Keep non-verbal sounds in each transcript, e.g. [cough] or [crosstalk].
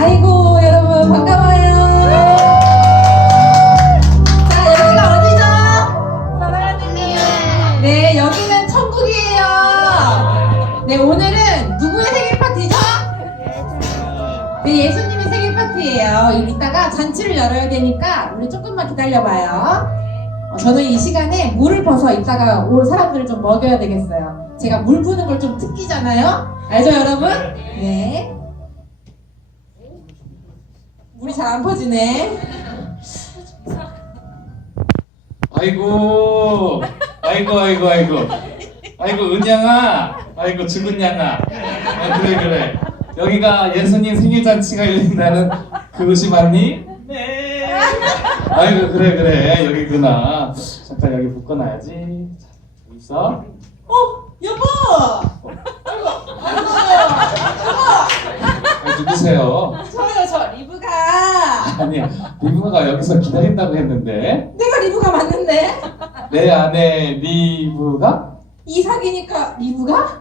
아이고 여러분 반가워요. 자 여기가 어디죠? 네 여기는 천국이에요. 네 오늘은 누구의 생일 파티죠? 네 예수님의 생일 파티예요. 이따가 잔치를 열어야 되니까 우리 조금만 기다려봐요. 어, 저는 이 시간에 물을 퍼서 이따가 올 사람들을 좀 먹여야 되겠어요. 제가 물 부는 걸 좀 특기잖아요. 알죠 여러분? 네. 물이 잘 안 퍼지네. 아이고, 아이고, 아이고, 아이고, 아이고, 은양아, 아이고, 죽은 양아. 아, 그래, 그래. 여기가 예수님 생일 잔치가 열린다는 그곳이 맞니? 네. 아이고, 그래, 그래. 여기구나. 잠깐 여기 묶어놔야지. 자, 여기 있어. 어 여보. 아, 누구세요? 저요 저 리브가. 아니, 리브가 여기서 기다린다고 했는데. 내가 리브가 맞는데? 내 아내 리브가? 이삭이니까 리브가?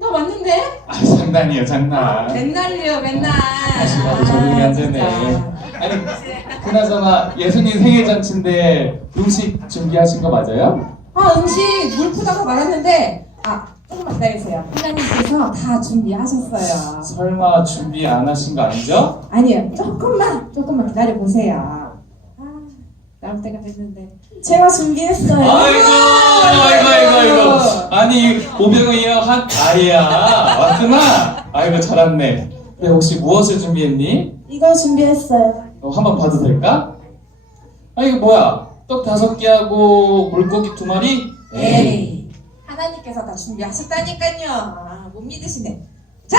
너 맞는데? 아, 장난이에요, 장난. 맨날이요 맨날. 다시 봐도 적응이 안 되네. 진짜. 아니, 그나저나 예수님 생일 잔치인데 음식 준비하신 거 맞아요? 아 음식 물 푸다가 말았는데 아 조금만 기다리세요. 회장님께서 다 준비하셨어요. 설마 준비 안 하신 거 아니죠? 아니요 조금만 조금만 기다려 보세요. 아 나올 때가 됐는데 제가 준비했어요. 아이고, 아이고, 아이고, 아이고. 아니, 오병이어 한 아이야. 왔구나. 아이고, 잘 왔네. 근데 혹시 무엇을 준비했니? 이거 준비했어요. 어, 한번 봐도 될까? 아, 이거 뭐야? 떡 다섯 개하고 물고기 두 마리? 에이 하나님께서 다 준비하셨다니까요. 아, 못 믿으시네. 자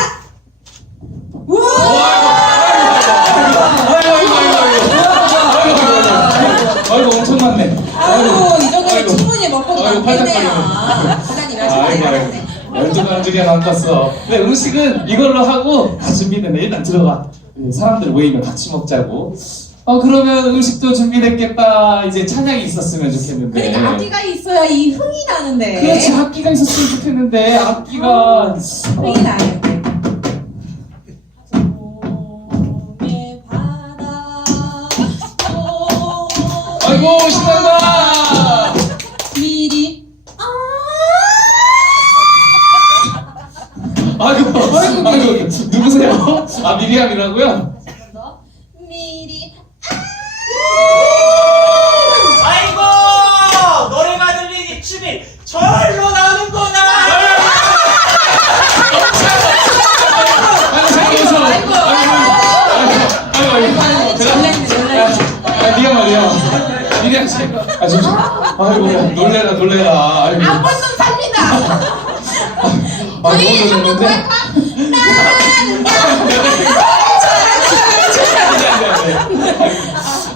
열두 강주게 남았어. 근데 음식은 이걸로 하고 다 준비됐네. 일단 들어가. 네, 사람들 모이면 같이 먹자고. 어, 그러면 음식도 준비됐겠다. 이제 찬양이 있었으면 좋겠는데. 그러니까 악기가 있어야 이 흥이 나는데. 그렇지, 악기가 있었으면 좋겠는데, 악기가. 흥이 나요. 아이고, 신난다! 미리 아이고, 아이고, 누구세요? 아, 미리암이라고요? 미리 아이고 노래가 들리니 춤이 절로 나는구나 아이고, 잘 오셔. 아이고, 아이고, 아이고, 아이고. 제가-. 아, 미안해, 미안. 미안, 씨. 아, 잠시 아이고, 놀래라, 놀래라. 아이고. 한번좀 삽니다. 아, 우리 너무 한번?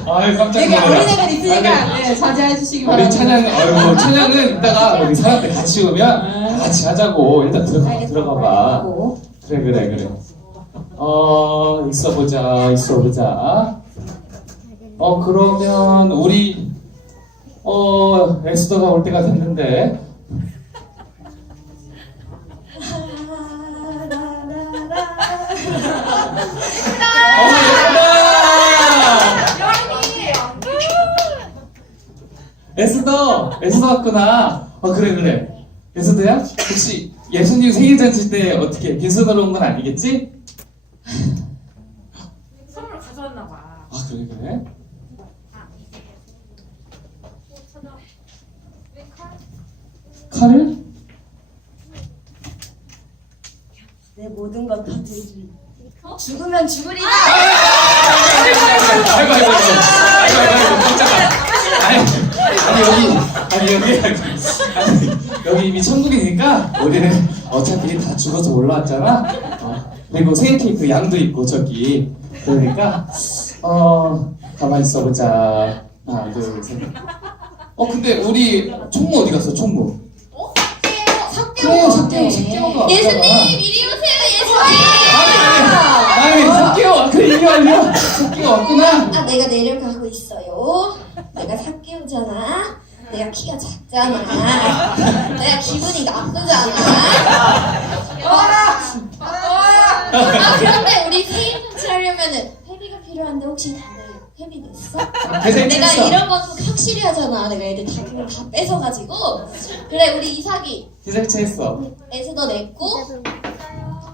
아유, 깜짝 여기 놀래라. 어린애들 있으니까 아, 네. 네, 자제해 주시기 우리 바랍니다. 찬양, 아이고, 찬양은 이따가 우리 사람들 같이 오면 다 같이 하자고. 일단 들어가, 들어가 봐. 그래, 그래, 그래. 어, 있어 보자, 있어 보자. 어, 그러면 우리, 어, 에스더가 올 때가 됐는데. 예쁘다! 에스더! 에스더 왔구나. 어, 그래, 그래. 에스더야? 혹시 예수님 생일 잔치 때 어떻게 빈손으로 온 건 아니겠지? 선물 가져왔나 봐. 아, 그래, 그래. 칼을? 내 모든 것다 드리리. 죽으면 죽으리라. 아이고, 아이고, 아이고. 아이고, 아이고, 깜짝아. 아니, 아니, 여기, 아니, 여기, 아니, 여기 이미 천국이니까 우리는 어차피 다 죽어서 올라왔잖아. 어, 그리고 생일 케이크 양도 있고, 저기. 그러니까, 어, 가만 히 있어보자. 하나, 둘, 셋. 어, 근데 우리 총무 어디 갔어, 총무? 그래, 삭개오, 삭개오가. 예수님 이리 오세요. 아니, 와. 삭개오 왔구나. 아 내가 내려가고 있어요. 내가 삭개오잖아. 내가 키가 작잖아. 내가 기분이 나쁘잖아. 아 그런데 우리 생일 파티 하려면은 혹시 다들 회비 냈어? 대생 내가 했어. 이런 건 확실히 하잖아. 내가 애들 다 돈을 다 뺏어가지고. 그래 우리 이삭이 대생체 했어. 에스더 냈고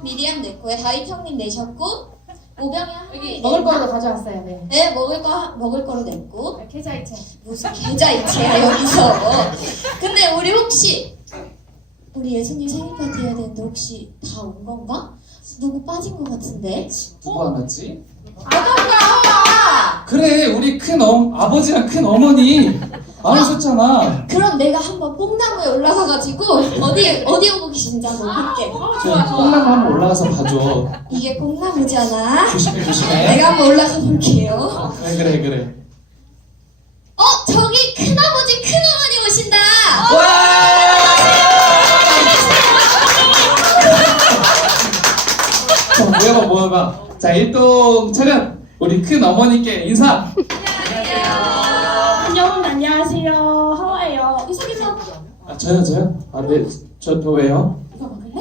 미리암 냈고 다윗 형님 내셨고 오병이야 여기 먹을 거로 가져왔어요. 네. 네 먹을 거 먹을 거로 냈고 계좌 이체. 무슨 계좌 이체야 여기서. 근데 우리 혹시 우리 예수님 생일 파티 해야 되는데 혹시 다 온 건가? 누구 빠진 것 같은데? 누구 안 왔지? 아빠가 그래 우리 큰 어, 아버지랑 큰 어머니 안 오셨잖아. 그럼 내가 한번 뽕나무에 올라가가지고 어디 어디 오고 계신지 한번 볼게. 저 뽕나무 한번 올라가서 봐줘. 이게 뽕나무잖아. 조심해 조심해. 내가 한번 올라가 볼게요. 그래 그래 그래. 어 저기 큰아버지 큰어머니 오신다. 자 모여봐 모여봐. 자 일동 차렷. 우리 큰 어머니께 인사. 저요 저요? 아 네저 저 왜요? 이거 먹을래?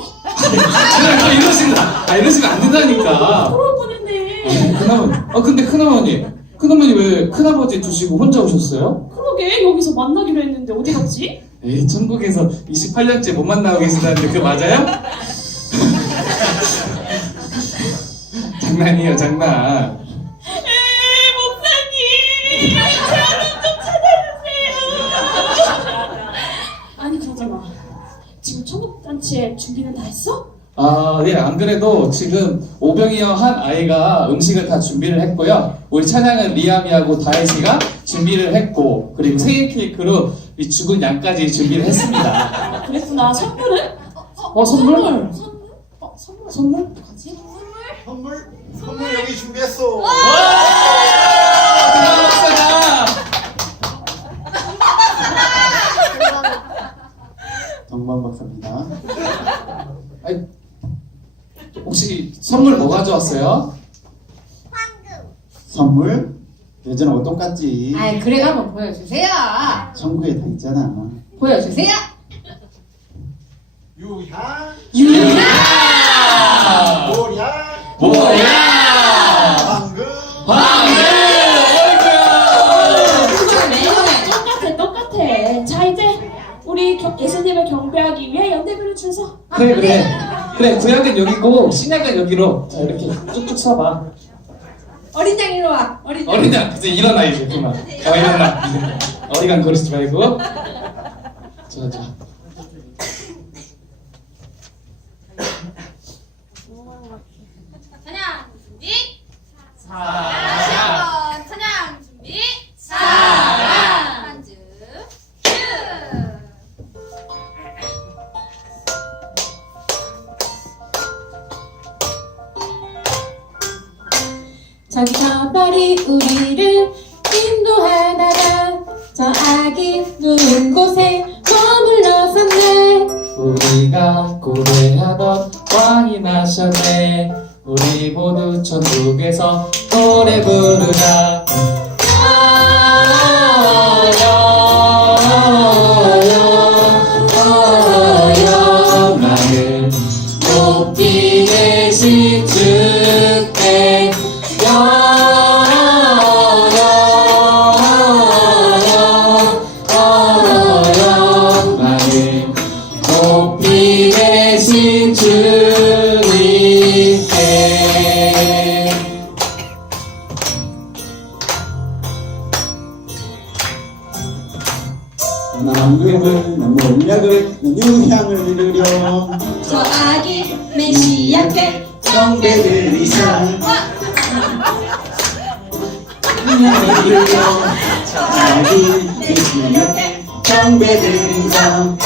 또 이러신다. 아 이러시면 안 된다니까. 뻔했네. 큰어머니. 어 근데 큰어머니. 큰어머니 왜 큰아버지 두시고 혼자 오셨어요? 그러게, 여기서 만나기로 했는데 어디 갔지? 에이 천국에서 28년째 못 만나고 계시다는데 그거 맞아요? [laughs] 장난이에요 장난. 아, 예, 안 그래도 지금 오병이 형 한 아이가 음식을 다 준비를 했고요. 우리 찬양은 리암이하고 다혜씨가 준비를 했고, 그리고 생일 케이크로 이 죽은 양까지 준비를 했습니다. 아, [laughs] 그랬구나. 선물은? 어, 선물? 선물? 어, 선물? 선물? 어떡하지? 선물? 선물 여기 준비했어. 와! 혹시 선물 뭐 가져왔어요? 선물? 예전하고 똑같지. 아이 그래도 한번 보여주세요. 천국에 다 있잖아. 보여주세요. 유향, 유야! 모향, 뭐야! 방금. 방금! 어이구야! 똑같아, 똑같아. 자, 이제 우리 겨- 예수님을 경배하기 위해 연대비를 주서 그래 그래 그래 구약은 여기고 신약은 여기로. 자 이렇게 쭉쭉 서봐. 어린 양 일로 와. 어린 양. 어린이 이제 일어나 이제. 그만. 어 일어나. 어리간 거리지 말고. 자자. 찬양 준비. 다 저 아기 누운 곳에 머물러섰네. 우리가 고대하던 왕이 나셨네. 우리 모두 천국에서 노래 부르자 난 몰약을 난 유향을 이르려. 저 아기 메시아께 성배들 이상 유향을 이르려. 저 아기 예수님께 성배들 이상